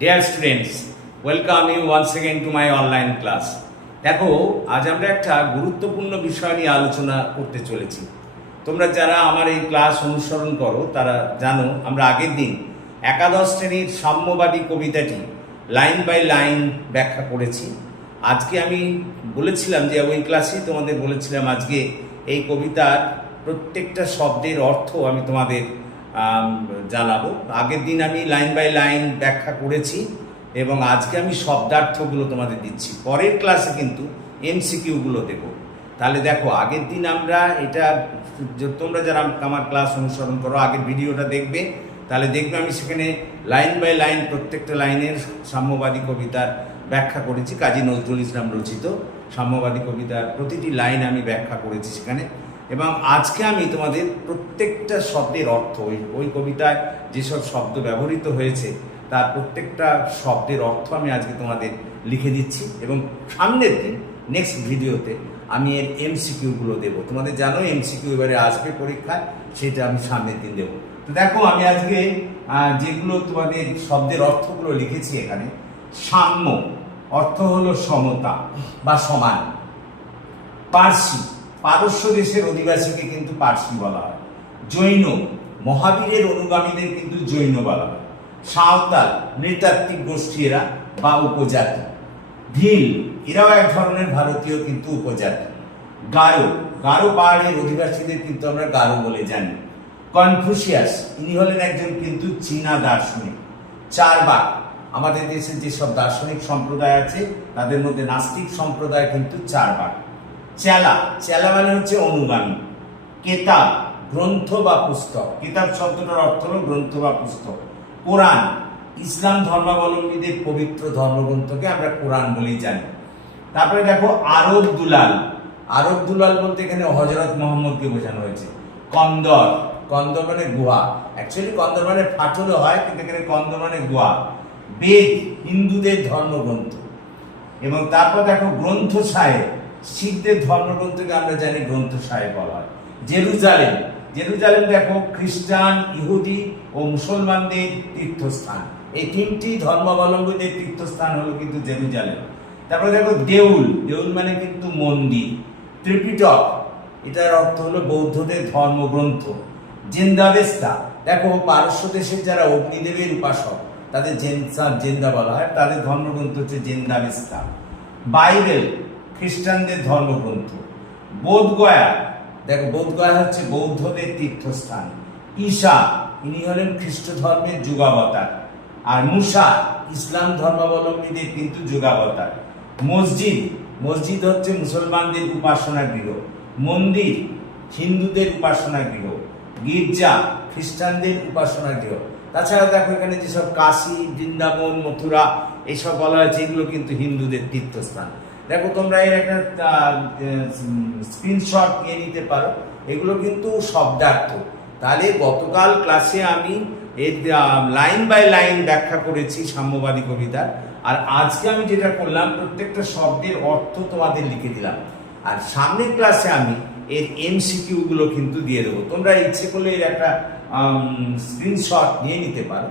Dear students welcome you once again to my online class দেখো, আজ আমরা একটা গুরুত্বপূর্ণ বিষয় নিয়ে আলোচনা করতে চলেছি। তোমরা যারা আমার এই ক্লাস অনুসরণ করো, তারা জানো, আমরা আগের দিন একাদশ শ্রেণির সাম্যবাদী কবিতাটি লাইন বাই লাইন ব্যাখ্যা করেছি। আজকে আমি বলেছিলাম যে ওই ক্লাসেই তোমাদের বলেছিলাম, আজকে এই কবিতার প্রত্যেকটা শব্দের অর্থ আমি তোমাদের জানাব আগের দিন আমি লাইন বাই লাইন ব্যাখ্যা করেছি এবং আজকে আমি শব্দার্থগুলো তোমাদের দিচ্ছি। পরের ক্লাসে কিন্তু এমসিকিউগুলো দেবো। তাহলে দেখো, আগের দিন আমরা এটা তোমরা যারা আমার ক্লাস অনুসরণ করো, আগের ভিডিওটা দেখবে, তাহলে দেখবে আমি সেখানে লাইন বাই লাইন প্রত্যেকটা লাইনের সাম্যবাদী কবিতার ব্যাখ্যা করেছি। কাজী নজরুল ইসলাম রচিত সাম্যবাদী কবিতার প্রতিটি লাইন আমি ব্যাখ্যা করেছি সেখানে। এবং আজকে আমি তোমাদের প্রত্যেকটা শব্দের অর্থ, ওই ওই কবিতায় যেসব শব্দ ব্যবহৃত হয়েছে, তার প্রত্যেকটা শব্দের অর্থ আমি আজকে তোমাদের লিখে দিচ্ছি এবং সামনের দিন নেক্সট ভিডিওতে আমি এর এমসিকিউগুলো দেবো। তোমাদের জানো এমসিকিউ এবারে আসবে পরীক্ষায়, সেটা আমি সামনের দিন দেবো। তো দেখো, আমি আজকে যেগুলো তোমাদের শব্দের অর্থগুলো লিখেছি এখানে, সাম্য অর্থ হলো সমতা বা সমান। পার্সি পারস্য দেশের অধিবাসীকে কিন্তু পার্সি বলা হয়। জৈন, মহাবীরের অনুগামীদের কিন্তু জৈন বলা হয়। সাঁওতাল, নৃতাত্ত্বিক গোষ্ঠী এরা বা উপজাতি। ভিল এরাও এক ধরনের ভারতীয় কিন্তু উপজাতি। গারো গারো পাহাড়ের অধিবাসীদের কিন্তু আমরা গারো বলে জানি। কনফুসিয়াস, ইনি হলেন একজন কিন্তু চীনা দার্শনিক। চারবাক, আমাদের দেশে যেসব দার্শনিক সম্প্রদায় আছে, তাদের মধ্যে নাস্তিক সম্প্রদায় কিন্তু চারবাক। চেলা চেলা মানে হচ্ছে অনুগামী। কেতাব, গ্রন্থ বা পুস্তক। কিতাব শব্দটার অর্থ হল গ্রন্থ বা পুস্তক। কোরআন, ইসলাম ধর্মাবলম্বীদের পবিত্র ধর্মগ্রন্থকে আমরা কোরআন বলেই জানি। তারপরে দেখো, আরব দুলাল। আরব দুলাল বলতে এখানে হজরত মোহাম্মদকে বোঝানো হয়েছে। কন্দর কন্দর মানে গুহা। অ্যাকচুয়ালি কন্দর মানে ফাটলও হয়, কিন্তু এখানে কন্দর মানে গুহা। বেদ, হিন্দুদের ধর্মগ্রন্থ। এবং তারপর দেখো, গ্রন্থ সাহেব। শিখদের ধর্মগ্রন্থকে আমরা জানি গ্রন্থ সাহেব বলা হয়। জেরুজালেম। জেরুজালেম দেখো খ্রিস্টান, ইহুদি ও মুসলমানদের তীর্থস্থান। এই তিনটি ধর্মাবলম্বীদের তীর্থস্থান হলো কিন্তু জেরুজালেম। তারপরে দেখো দেউল। দেউল মানে কিন্তু মন্দির। ত্রিপিটক। এটার অর্থ হলো বৌদ্ধদের ধর্মগ্রন্থ। জেন্দাবেস্তা। দেখো পারস্য দেশের যারা অগ্নিদেবের উপাসক, তাদের জেনসা জেন্দা বলা হয়। তাদের ধর্মগ্রন্থ হচ্ছে জেন্দাবেস্তা। বাইবেল। খ্রিস্টানদের ধর্মগ্রন্থ। বোধগয়া দেখো বোধগয়া হচ্ছে বৌদ্ধদের তীর্থস্থান। ঈশা, ইনি হলেন খ্রিস্ট ধর্মের যুগাবতার। আর মুসা, ইসলাম ধর্মাবলম্বীদের কিন্তু যুগাবতার। মসজিদ মসজিদ হচ্ছে মুসলমানদের উপাসনা গৃহ। মন্দির, হিন্দুদের উপাসনা গৃহ। গির্জা, খ্রিস্টানদের উপাসনা গৃহ। তাছাড়া দেখো এখানে যেসব কাশী, বৃন্দাবন, মথুরা এইসব বলা হয়েছে, এগুলো কিন্তু হিন্দুদের তীর্থস্থান। দেখো, তোমরা এর একটা স্ক্রিনশট নিয়ে নিতে পারো। এগুলো কিন্তু শব্দার্থ। তাহলে গতকাল ক্লাসে আমি এর লাইন বাই লাইন ব্যাখ্যা করেছি সাম্যবাদী কবিতা আর আজকে আমি যেটা করলাম, প্রত্যেকটা শব্দের অর্থ তোমাদের লিখে দিলাম। আর সামনের ক্লাসে আমি এর এমসিকিউ গুলো কিন্তু দিয়ে দেবো। তোমরা ইচ্ছে করলে এর একটা স্ক্রিনশট নিয়ে নিতে পারো।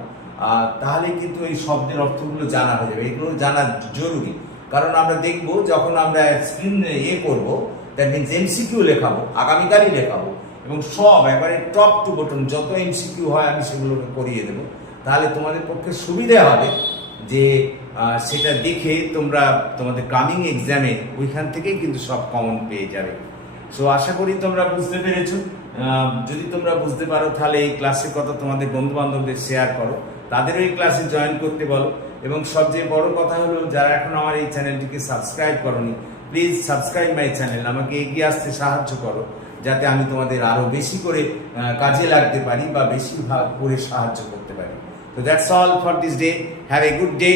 তাহলে কিন্তু এই শব্দের অর্থগুলো জানা হয়ে যাবে। এগুলো জানা জরুরি। কারণ আমরা দেখব যখন আমরা স্ক্রিন ইয়ে করব দ্যাট মিনস এমসিকিউ লেখাবো, আগামীকালই লেখাবো, এবং সব একবারে টপ টু বটন যত এমসিকিউ হয় আমি সেগুলোকে করিয়ে দেবো। তাহলে তোমাদের পক্ষে সুবিধে হবে যে সেটা দেখে তোমরা তোমাদের কামিং এক্সামে ওইখান থেকেই কিন্তু সব কমন পেয়ে যাবে। সো আশা করি তোমরা বুঝতে পেরেছ। যদি তোমরা বুঝতে পারো, তাহলে এই ক্লাসের কথা তোমাদের বন্ধু বান্ধবদের শেয়ার করো। তাদেরও ওই ক্লাসে জয়েন করতে বলো। এবং সবচেয়ে বড় কথা হলো, যারা এখন আমার এই চ্যানেলটিকে সাবস্ক্রাইব করনি প্লিজ সাবস্ক্রাইব মাই চ্যানেল আমাকে এগিয়ে আসতে সাহায্য করো, যাতে আমি তোমাদের আরও বেশি করে কাজে লাগতে পারি বা বেশিরভাগ করে সাহায্য করতে পারি। তো that's all for this day have a good day